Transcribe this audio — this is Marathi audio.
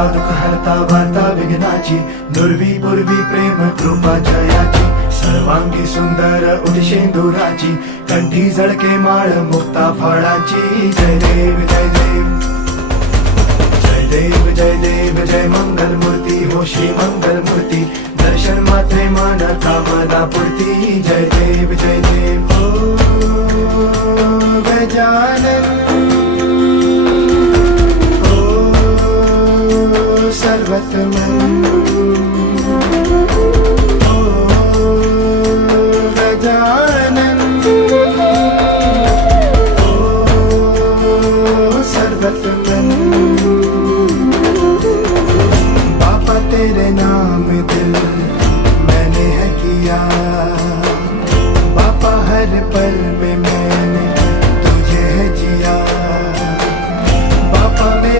हरता दुःख हरता वार्ता विघ्नाची, दुर्वी पूर्वी प्रेम कृपा जयाची, सर्वांगी सुंदर उदिशेंदुराची, कंठी झळके माळ मुक्ता फळाची. जय देव जय देव जय देव जय देव जय मंगल मूर्ती हो श्री मंगल मूर्ती, दर्शन मात्रे मन कामना पूर्ती. जय देव जय देव हो गजानन हो सर्वतमन.